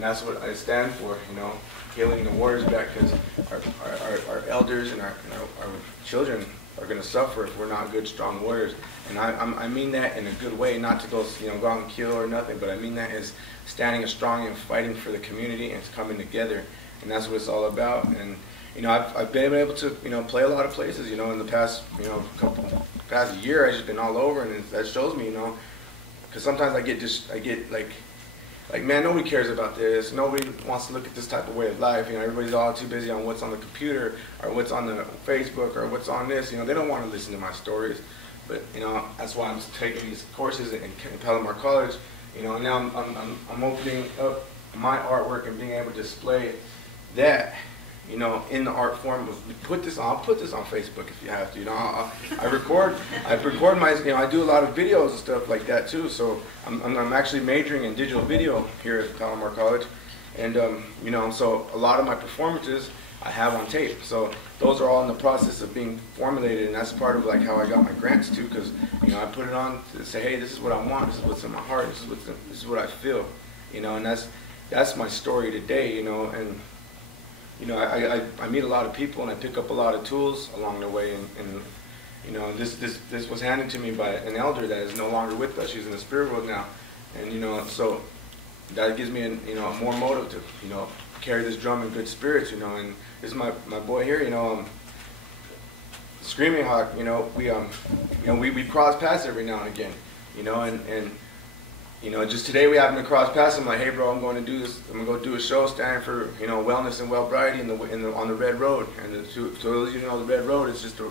And that's what I stand for, you know, healing the warriors back, because our elders and our children are going to suffer if we're not good, strong warriors. And I mean that in a good way, not to go, you know, go out and kill or nothing, but I mean that as standing strong and fighting for the community, and it's coming together. And that's what it's all about. And, you know, I've been able to, you know, play a lot of places, you know, in the past, you know, past year. I've just been all over, and that shows me, you know, because sometimes I get like, man, nobody cares about this. Nobody wants to look at this type of way of life. You know, everybody's all too busy on what's on the computer or what's on the Facebook or what's on this. You know, they don't want to listen to my stories. But, you know, that's why I'm taking these courses in Palomar College. You know, and now I'm opening up my artwork and being able to display that, you know, in the art form. I'll put this on Facebook if you have to. You know, I record my, you know, I do a lot of videos and stuff like that too. So I'm actually majoring in digital video here at Palomar College, and you know, so a lot of my performances I have on tape. So those are all in the process of being formulated, and that's part of like how I got my grants too, because, you know, I put it on to say, hey, this is what I want, this is what's in my heart, this is what I feel, you know, and that's my story today, you know. And you know, I meet a lot of people, and I pick up a lot of tools along the way, and you know, this was handed to me by an elder that is no longer with us. She's in the spirit world now, and you know, so that gives me, you know, more motive to, you know, carry this drum in good spirits, you know. And this is my boy here, you know, Screaming Hawk. You know, we cross paths every now and again, you know, and you know, just today we happened to cross paths. I'm like, hey bro, I'm going to do this. I'm going to go do a show standing for, you know, wellness and well-brighty on the Red Road. And to those of you know, the Red Road is just a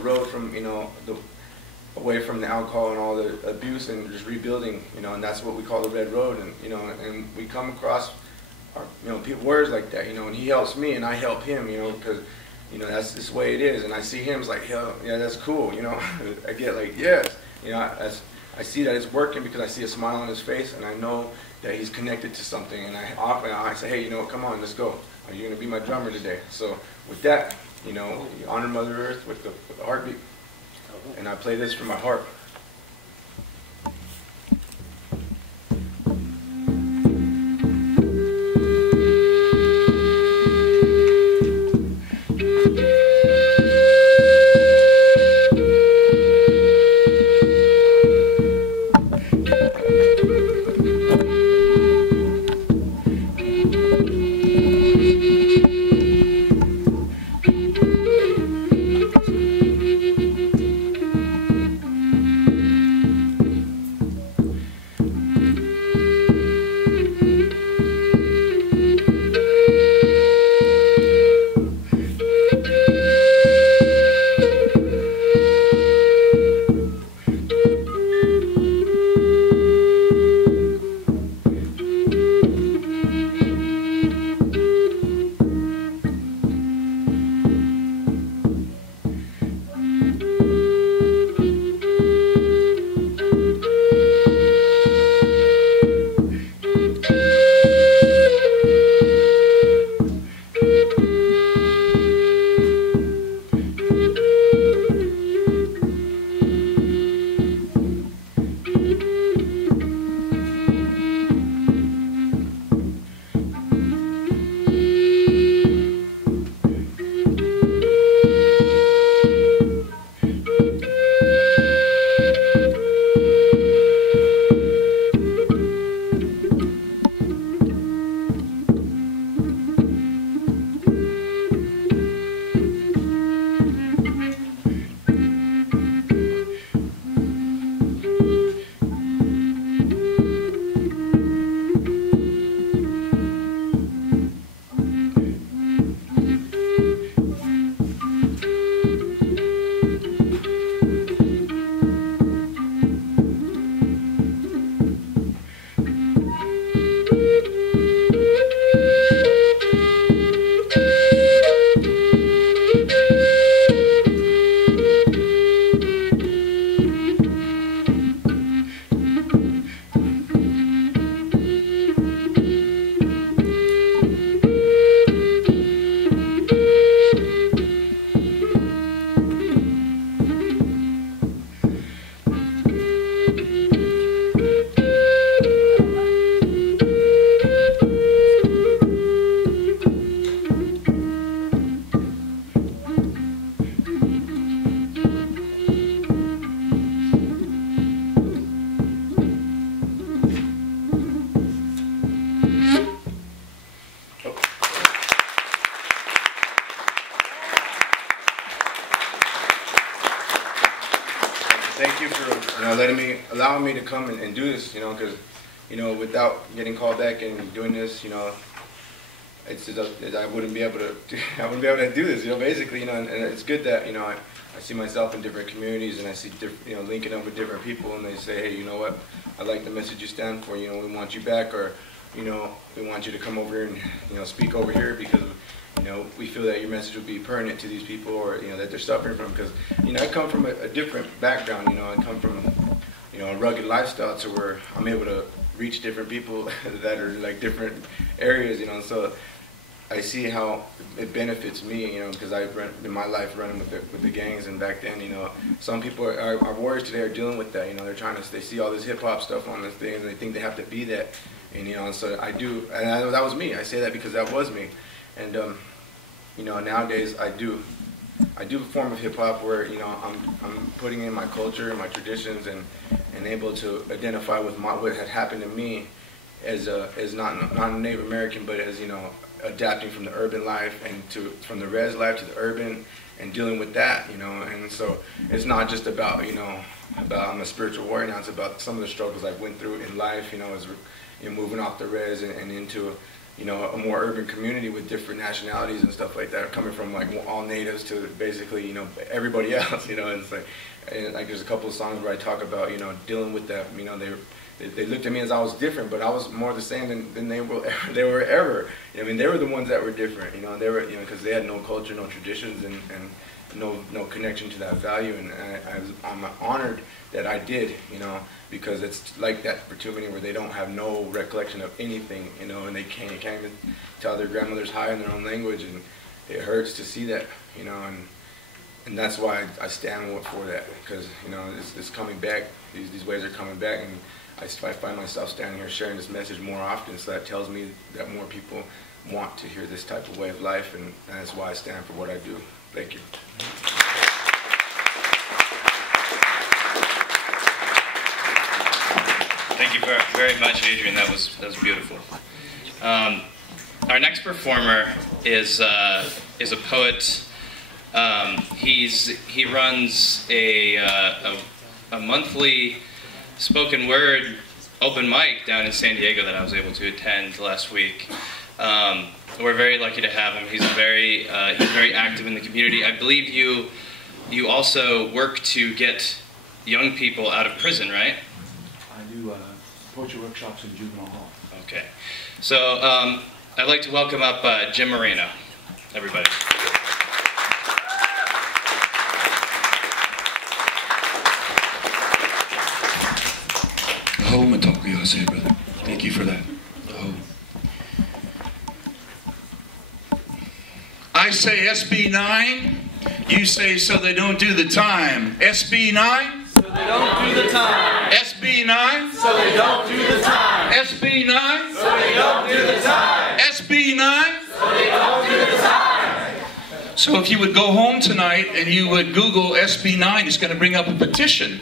road from, you know, away from the alcohol and all the abuse, and just rebuilding, you know. And that's what we call the Red Road. And you know, and we come across our, you know, people, words like that, you know, and he helps me and I help him, you know, because, you know, that's this way it is. And I see him, it's like, hell yeah, that's cool, you know. I get like, yes, you know, I see that it's working because I see a smile on his face, and I know that he's connected to something. And I say, hey, you know what, come on, let's go. Are you going to be my drummer today? So with that, you know, you honor Mother Earth with the heartbeat. And I play this from my heart. allowing me to come and do this, you know, because, you know, without getting called back and doing this, you know, it's just, I wouldn't be able to do this, you know, basically, you know, and it's good that, you know, I see myself in different communities, and I see, you know, linking up with different people, and they say, hey, you know what, I like the message you stand for, you know, we want you back, or, you know, we want you to come over here and, you know, speak over here because, you know, we feel that your message will be pertinent to these people, or, you know, that they're suffering from, because, you know, I come from a different background, you know, I come from, you know, a rugged lifestyle to where I'm able to reach different people that are like different areas, you know, so I see how it benefits me, you know, because I've in my life running with the gangs, and back then, you know, some people our warriors today are dealing with that, you know, they see all this hip hop stuff on this thing, and they think they have to be that, and, you know, and so I do, and I know that was me. I say that because that was me, and you know, nowadays I do a form of hip hop where, you know, I'm putting in my culture and my traditions, and able to identify with what had happened to me as not a Native American, but as, you know, adapting from the urban life and from the res life to the urban, and dealing with that, you know. And so it's not just about, you know, I'm a spiritual warrior now. It's about some of the struggles I went through in life, you know, as, you know, moving off the res and into, you know, a more urban community with different nationalities and stuff like that, coming from like all natives to basically, you know, everybody else, you know. And it's like there's a couple of songs where I talk about, you know, dealing with that, you know, they looked at me as I was different, but I was more the same than they were ever. I mean, they were the ones that were different, you know. And they were, you know, because they had no culture, no traditions, and no connection to that value. And I'm honored that I did, you know, because it's like that for too many, where they don't have no recollection of anything, you know, and they can't even tell their grandmother's hi in their own language, and it hurts to see that, you know. And that's why I stand for that, because, you know, it's coming back. These ways are coming back, and I find myself standing here sharing this message more often, so that tells me that more people want to hear this type of way of life, and that's why I stand for what I do. Thank you. Thank you very much, Adrian. That was beautiful. Our next performer is a poet. He runs a monthly spoken word open mic down in San Diego that I was able to attend last week. We're very lucky to have him. He's very active in the community. I believe you also work to get young people out of prison, right? I do poetry workshops in juvenile hall. Okay. So I'd like to welcome up Jim Moreno, everybody. Oh, Matoko, I say, brother. Thank you for that. Oh. I say SB9. You say so they don't do the time. SB9. So they don't do the time. SB9. So they don't do the time. SB9. So they don't do the time. SB9. So they don't do the time. So if you would go home tonight and you would Google SB9, it's going to bring up a petition.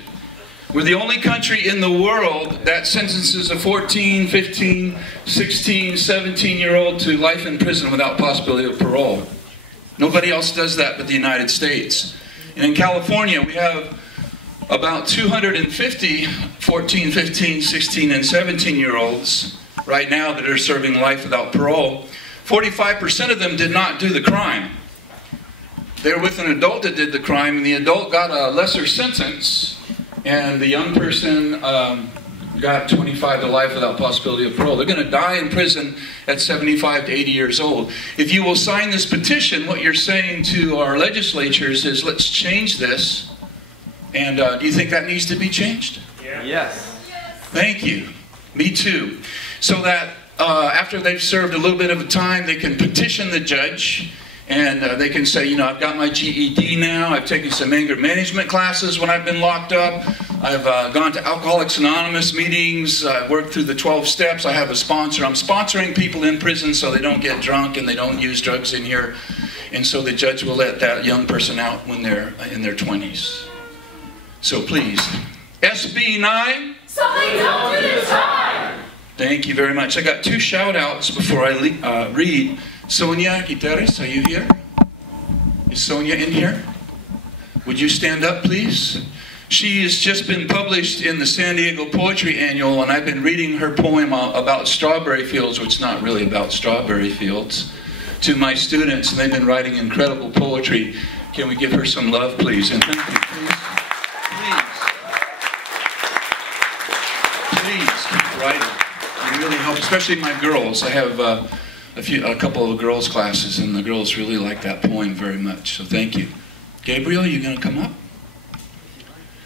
We're the only country in the world that sentences a 14, 15, 16, 17-year-old to life in prison without possibility of parole. Nobody else does that but the United States. And in California, we have about 250 14, 15, 16, and 17-year-olds right now that are serving life without parole. 45% of them did not do the crime. They were with an adult that did the crime, and the adult got a lesser sentence, and the young person got 25 to life without possibility of parole. They're going to die in prison at 75 to 80 years old. If you will sign this petition, what you're saying to our legislatures is, let's change this. And do you think that needs to be changed? Yeah. Yes. Thank you. Me too. So that after they've served a little bit of a time, they can petition the judge, and they can say, you know, I've got my GED now, I've taken some anger management classes when I've been locked up, I've gone to Alcoholics Anonymous meetings, I've worked through the 12 steps, I have a sponsor. I'm sponsoring people in prison so they don't get drunk and they don't use drugs in here. And so the judge will let that young person out when they're in their 20s. So please, SB9. So they don't do the time. Thank you very much. I got 2 shout-outs before I read. Sonia Guterres, are you here? Is Sonia in here? Would you stand up, please? She has just been published in the San Diego Poetry Annual, and I've been reading her poem about strawberry fields, which is not really about strawberry fields, to my students, and they've been writing incredible poetry. Can we give her some love, please? And thank you, please. Please keep writing. It really helps, especially my girls. I have a couple of girls' classes, and the girls really like that poem very much, so thank you. Gabriel, you going to come up?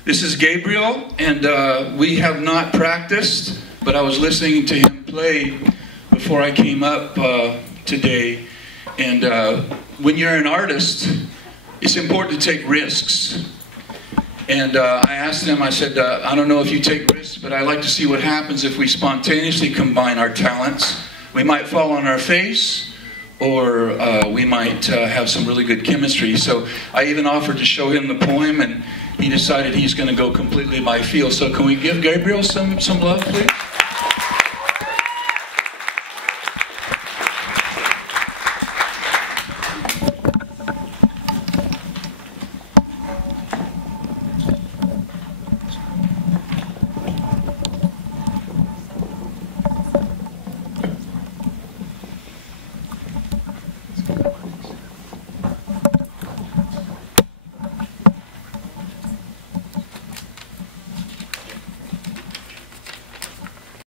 This is Gabriel, and we have not practiced, but I was listening to him play before I came up today. And when you're an artist, it's important to take risks. And I asked him, I said, I don't know if you take risks, but I'd like to see what happens if we spontaneously combine our talents. We might fall on our face, or we might have some really good chemistry. So I even offered to show him the poem, and he decided he's going to go completely by feel. So can we give Gabriel some love, please?